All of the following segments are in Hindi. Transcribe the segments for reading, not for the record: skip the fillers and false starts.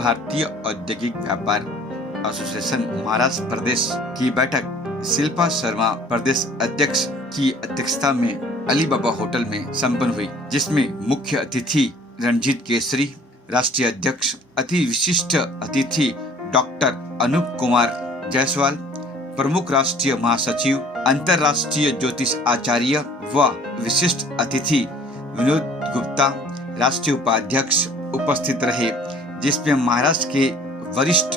भारतीय औद्योगिक व्यापार एसोसिएशन महाराष्ट्र प्रदेश की बैठक शिल्पा शर्मा प्रदेश अध्यक्ष की अध्यक्षता में अलीबाबा होटल में संपन्न हुई, जिसमें मुख्य अतिथि रणजीत केसरी, राष्ट्रीय अध्यक्ष, अति विशिष्ट अतिथि डॉक्टर अनूप कुमार जायसवाल, प्रमुख राष्ट्रीय महासचिव, अंतर्राष्ट्रीय ज्योतिष आचार्य व विशिष्ट अतिथि विनोद गुप्ता, राष्ट्रीय उपाध्यक्ष उपस्थित रहे, जिसमें महाराष्ट्र के वरिष्ठ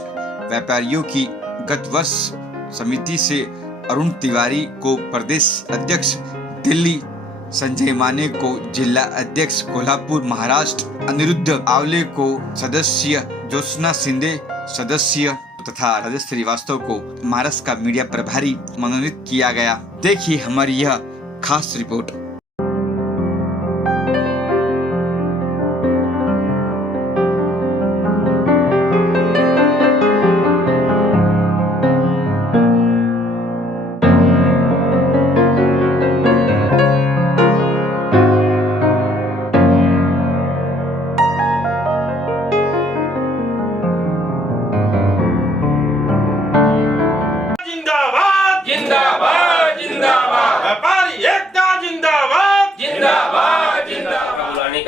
व्यापारियों की गत वर्ष समिति से अरुण तिवारी को प्रदेश अध्यक्ष दिल्ली, संजय माने को जिला अध्यक्ष कोल्हापुर महाराष्ट्र, अनिरुद्ध आवले को सदस्य, ज्योत्सना शिंदे सदस्य तथा राजेश श्रीवास्तव को महाराष्ट्र का मीडिया प्रभारी मनोनीत किया गया। देखिए हमारी यह खास रिपोर्ट।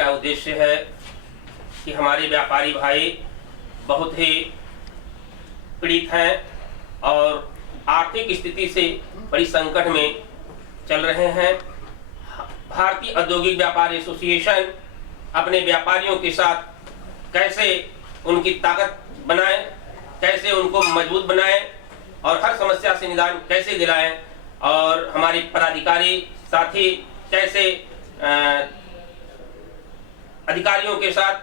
उद्देश्य है कि हमारे व्यापारी भाई बहुत ही पीड़ित हैं और आर्थिक स्थिति से बड़ी संकट में चल रहे हैं। भारतीय औद्योगिक व्यापार एसोसिएशन अपने व्यापारियों के साथ कैसे उनकी ताकत बनाए, कैसे उनको मजबूत बनाए और हर समस्या से निदान कैसे दिलाएं, और हमारे पदाधिकारी साथी कैसे अधिकारियों के साथ,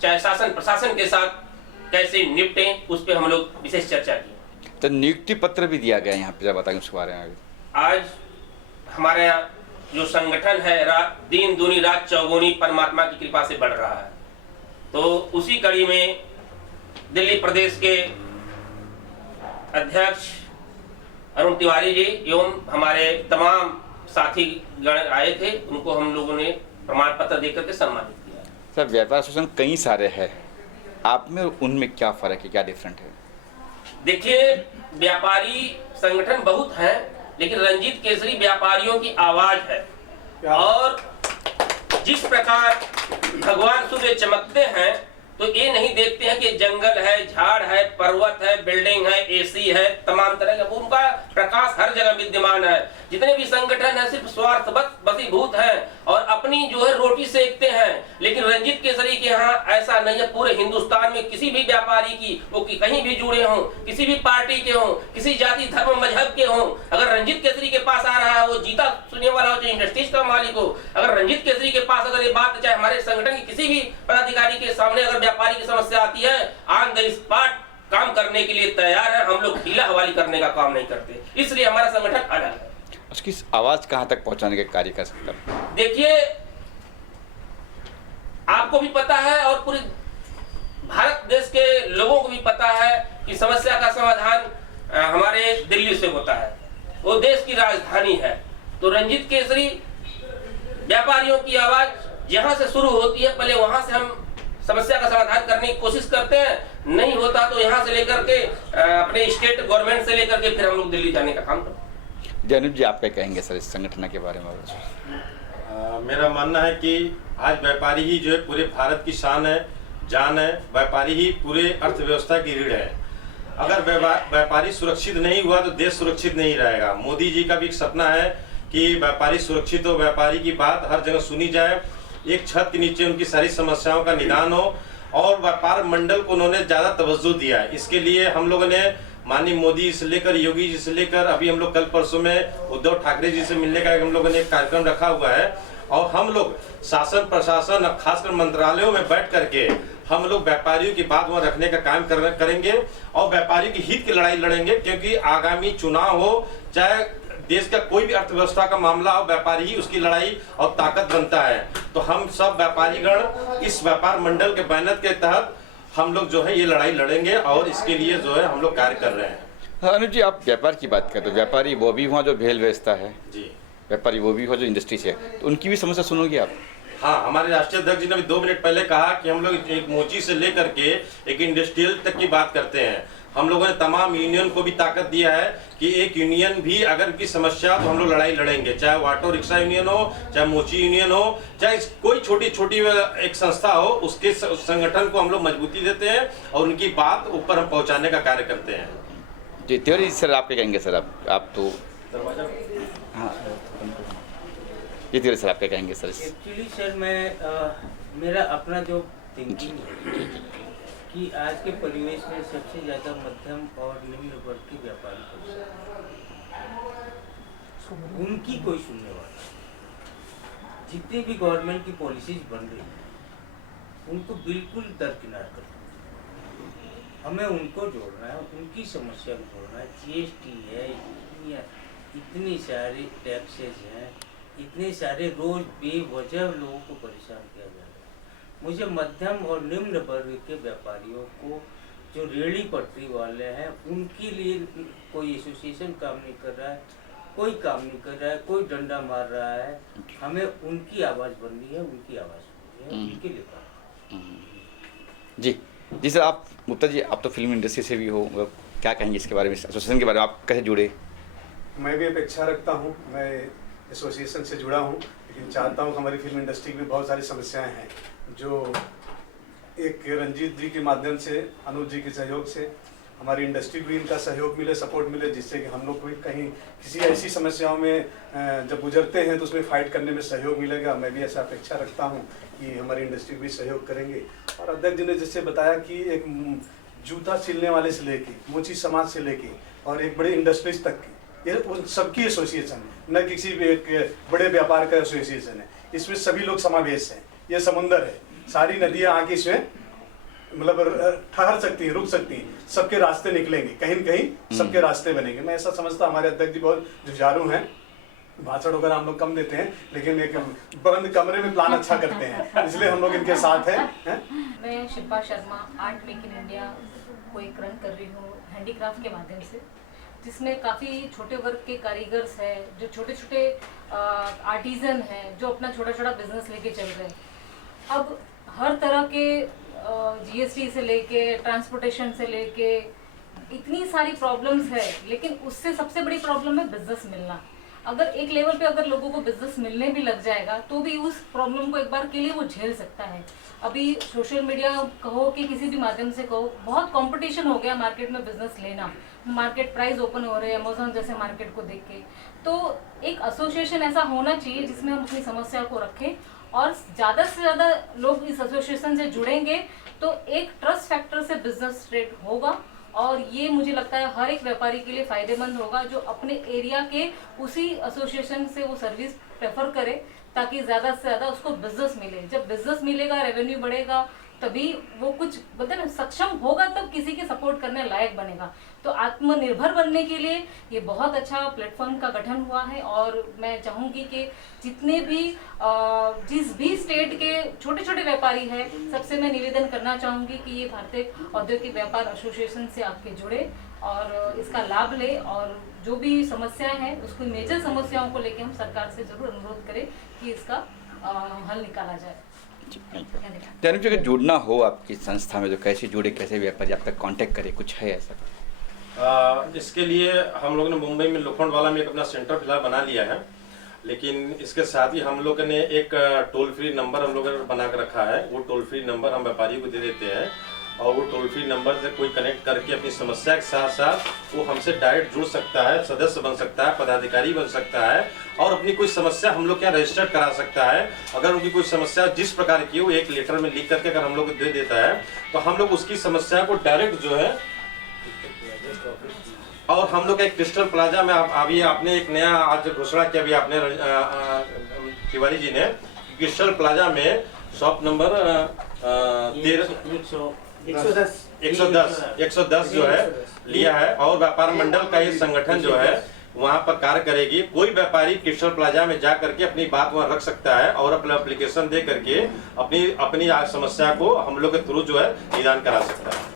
चाहे शासन प्रशासन के साथ कैसे निपटें, उस पर हम लोग विशेष चर्चा की। तो नियुक्ति पत्र भी दिया गया यहाँ पे, जब बताएं उसके बारे में। आज हमारा जो संगठन है दिन दूनी रात चौगुनी परमात्मा की कृपा से बढ़ रहा है, तो उसी कड़ी में दिल्ली प्रदेश के अध्यक्ष अरुण तिवारी जी एवं हमारे तमाम साथी गण आए थे, उनको हम लोगों ने प्रमाण पत्र देकर के सम्मानित किया। सर, व्यापार एसोसिएशन कई सारे हैं, आप में उनमें क्या फर्क है, क्या डिफरेंट है? देखिए, व्यापारी संगठन बहुत हैं, लेकिन रंजीत केसरी व्यापारियों की आवाज है। और जिस प्रकार भगवान सूर्य चमकते हैं, तो ये नहीं देखते हैं कि जंगल है, झाड़ है, पर्वत है, बिल्डिंग है, एसी है, तमाम तरह का उनका प्रकाश हर जगह विद्यमान है। जितने भी संगठन है सिर्फ स्वार्थ बसीभूत हैं और अपनी जो है रोटी सेकते हैं, लेकिन रंजीत केसरी के यहाँ ऐसा नहीं है। पूरे हिंदुस्तान में किसी भी व्यापारी की, वो कहीं भी जुड़े हों, किसी भी पार्टी के हों, किसी जाति धर्म मजहब के हों, अगर रंजीत केसरी के पास आ रहा है, वो जीता सुनने वाला हो, चाहे इंडस्ट्रीज का मालिक हो, अगर रंजीत केसरी के पास अगर ये बात, चाहे हमारे संगठन की किसी भी पदाधिकारी के सामने अगर व्यापारी की समस्या आती है, ऑन द स्पॉट काम करने के लिए तैयार है। हम लोग ढीला हवाली करने का काम नहीं करते, इसलिए हमारा संगठन अलग है। उसकी आवाज कहां तक पहुंचाने के कार्य कर सकता है? देखिए, आपको भी पता है और पूरे भारत देश के लोगों को भी पता है कि समस्या का समाधान हमारे दिल्ली से होता है, वो देश की राजधानी है। तो रंजीत केसरी व्यापारियों की आवाज जहां से शुरू होती है, पहले वहां से हम समस्या का समाधान करने की कोशिश करते हैं, नहीं होता तो यहाँ से लेकर के अपने स्टेट गवर्नमेंट से लेकर के फिर हम लोग दिल्ली जाने का काम करते हैं। अनुप जी, आप क्या कहेंगे सर इस संगठन के बारे में? मेरा मानना है कि आज व्यापारी ही जो है पूरे भारत की शान है, जान है। व्यापारी ही पूरे अर्थव्यवस्था की रीढ़ है। अगर व्यापारी सुरक्षित नहीं हुआ तो देश सुरक्षित नहीं रहेगा। मोदी जी का भी एक सपना है कि व्यापारी सुरक्षित हो, व्यापारी की बात हर जगह सुनी जाए, एक छत के नीचे उनकी सारी समस्याओं का निदान हो, और व्यापार मंडल को उन्होंने ज्यादा तवज्जो दिया है। इसके लिए हम लोगों ने माननीय मोदी से लेकर योगी जी से लेकर अभी हम लोग कल परसों में उद्धव ठाकरे जी से मिलने का हम लोगों ने एक कार्यक्रम रखा हुआ है, और हम लोग शासन प्रशासन खासकर मंत्रालयों में बैठ करके हम लोग व्यापारियों की बात वहां रखने का काम करेंगे और व्यापारियों की हित की लड़ाई लड़ेंगे। क्योंकि आगामी चुनाव हो, चाहे देश का कोई भी अर्थव्यवस्था का मामला हो, व्यापारी ही उसकी लड़ाई और ताकत बनता है। तो हम सब व्यापारीगण इस व्यापार मंडल के बैनर के तहत हम लोग जो है ये लड़ाई लड़ेंगे और इसके लिए जो है हम लोग कार्य कर रहे हैं। अनुज जी, आप व्यापार की बात करते हो, व्यापारी वो भी वहाँ जो भेल बेचता है जी, व्यापारी वो भी हो जो इंडस्ट्री से, तो उनकी भी समस्या सुनोगे आप? हाँ, हमारे राष्ट्रीय अध्यक्ष जी ने भी 2 मिनट पहले कहा कि हम लोग एक मोची से लेकर के एक इंडस्ट्रियल तक की बात करते हैं। हम लोगों ने तमाम यूनियन को भी ताकत दिया है कि एक यूनियन भी अगर की समस्या तो हम लोग लड़ाई लड़ेंगे, चाहे वो ऑटो रिक्शा यूनियन हो, चाहे मोची यूनियन हो, चाहे कोई छोटी छोटी एक संस्था हो, उसके संगठन को हम लोग मजबूती देते हैं और उनकी बात ऊपर हम पहुंचाने का कार्य करते हैं। जी तिवारी सर, आप क्या कहेंगे सर? आप तो हाँ जी तिवारी सर, आप क्या कहेंगे सर? एक्चुअली सर मेरा अपना जो थिंकिंग है कि आज के परिवेश में सबसे ज़्यादा मध्यम और निम्न वर्ग के व्यापारी उनकी कोई सुनने वाला, जितनी भी गवर्नमेंट की पॉलिसीज बन रही है उनको बिल्कुल दरकिनार कर हमें उनको जोड़ना है, उनकी समस्या को जोड़ना है। जीएसटी है, इतनी सारे टैक्सेस हैं, इतने सारे रोज बेवजह लोगों को परेशान किया जा रहा है। मुझे मध्यम और निम्न वर्ग के व्यापारियों को, जो रेहड़ी पटरी वाले हैं, उनके लिए कोई एसोसिएशन काम नहीं कर रहा है, कोई काम नहीं कर रहा है, कोई डंडा मार रहा है। हमें उनकी आवाज़ बननी है, उनकी आवाज़ सुननी है, उनके लिए काम। जी सर, आप गुप्ता जी, आप तो फिल्म इंडस्ट्री से भी हो, क्या कहेंगे इसके बारे में, एसोसिएशन के बारे में आप कैसे जुड़े? मैं भी अपेक्षा रखता हूँ, मैं एसोसिएशन से जुड़ा हूँ, लेकिन चाहता हूँ कि हमारी फिल्म इंडस्ट्री में बहुत सारी समस्याएं हैं जो एक रंजीत जी के माध्यम से, अनुज जी के सहयोग से हमारी इंडस्ट्री को भी इनका सहयोग मिले, सपोर्ट मिले, जिससे कि हम लोग को कहीं किसी ऐसी समस्याओं में जब गुजरते हैं तो उसमें फाइट करने में सहयोग मिलेगा। मैं भी ऐसा अपेक्षा रखता हूँ कि हमारी इंडस्ट्री भी सहयोग करेंगे। और अध्यक्ष जी ने जैसे बताया कि एक जूता सिलने वाले से लेके, मोची समाज से लेके और एक बड़े इंडस्ट्रीज तक की, ये उन सबकी एसोसिएशन है, न किसी भी एक बड़े व्यापार का एसोसिएशन है। इसमें सभी लोग समावेश हैं। ये समुंदर है, सारी नदियाँ आके इसमें मतलब ठहर सकती हैं, रुक सकती हैं, सबके रास्ते निकलेंगे, कहीं न कहीं सबके रास्ते बनेंगे। मैं ऐसा समझता, हमारे अध्यक्ष जी बहुत जुझारू हैं, भाषण वगैरह हम लोग कम देते हैं, लेकिन एक बंद कमरे में प्लान अच्छा करते हैं, इसलिए हम लोग इनके साथ हैं। मैं Shilpa Sharma art make in India को एक रन कर रही हूँ हैंडीक्राफ्ट के माध्यम से, जिसमें काफ़ी छोटे वर्ग के कारीगर्स हैं, जो छोटे छोटे आर्टिजन हैं, जो अपना छोटा छोटा बिजनेस लेके चल रहे हैं। अब हर तरह के जीएसटी से लेके, ट्रांसपोर्टेशन से लेके इतनी सारी प्रॉब्लम्स है, लेकिन उससे सबसे बड़ी प्रॉब्लम है बिजनेस मिलना। अगर एक लेवल पे अगर लोगों को बिजनेस मिलने भी लग जाएगा तो भी उस प्रॉब्लम को एक बार के लिए वो झेल सकता है। अभी सोशल मीडिया कहो कि किसी भी माध्यम से कहो, बहुत कंपटीशन हो गया मार्केट में बिजनेस लेना। मार्केट प्राइस ओपन हो रहे हैं अमेजोन जैसे मार्केट को देख के। तो एक एसोसिएशन ऐसा होना चाहिए जिसमें हम अपनी समस्या को रखें, और ज़्यादा से ज़्यादा लोग इस एसोसिएशन से जुड़ेंगे तो एक ट्रस्ट फैक्टर से बिजनेस स्ट्रेट होगा, और ये मुझे लगता है हर एक व्यापारी के लिए फ़ायदेमंद होगा जो अपने एरिया के उसी एसोसिएशन से वो सर्विस प्रेफर करे, ताकि ज़्यादा से ज़्यादा उसको बिजनेस मिले। जब बिजनेस मिलेगा, रेवेन्यू बढ़ेगा, तभी वो कुछ बोलते ना सक्षम होगा, तब किसी के सपोर्ट करने लायक बनेगा। तो आत्मनिर्भर बनने के लिए ये बहुत अच्छा प्लेटफॉर्म का गठन हुआ है, और मैं चाहूँगी कि जितने भी जिस भी स्टेट के छोटे छोटे व्यापारी हैं, सबसे मैं निवेदन करना चाहूँगी कि ये भारतीय औद्योगिक व्यापार एसोसिएशन से आपके जुड़े और इसका लाभ ले, और जो भी समस्याएं हैं उसको, मेजर समस्याओं को लेकर हम सरकार से जरूर अनुरोध करें कि इसका हल निकाला जाए। अगर जुड़ना हो आपकी संस्था में तो कैसे जुड़े, कैसे व्यापारी आप तक कांटेक्ट करे, कुछ है ऐसा? इसके लिए हम लोगों ने मुंबई में लोखंडवाला में एक अपना सेंटर फिलहाल बना लिया है, लेकिन इसके साथ ही हम लोग ने एक टोल फ्री नंबर हम लोगों ने बना कर रखा है। वो टोल फ्री नंबर हम व्यापारी को दे देते हैं, और वो टोल फ्री नंबर से कोई कनेक्ट करके अपनी समस्या के साथ साथ वो हमसे डायरेक्ट जुड़ सकता है, सदस्य बन सकता है, पदाधिकारी बन सकता है, और अपनी कोई समस्या हम लोग क्या रजिस्टर्ड करा सकता है। अगर उनकी कोई समस्या जिस प्रकार की वो एक लेटर में लिख करके अगर हम लोग को दे देता है, तो हम लोग उसकी समस्या को डायरेक्ट जो है, और हम लोग एक क्रिस्टल प्लाजा में अभी आपने एक नया आज घोषणा किया, अभी आपने तिवारी जी ने, क्रिस्टल प्लाजा में शॉप नंबर 110 जो है लिया है, और व्यापार मंडल का ये संगठन जो है वहाँ पर कार्य करेगी। कोई व्यापारी क्रिस्टल प्लाजा में जा करके अपनी बात वहाँ रख सकता है, और अपना एप्लीकेशन दे करके अपनी समस्या को हम लोग के थ्रू जो है निदान करा सकता है।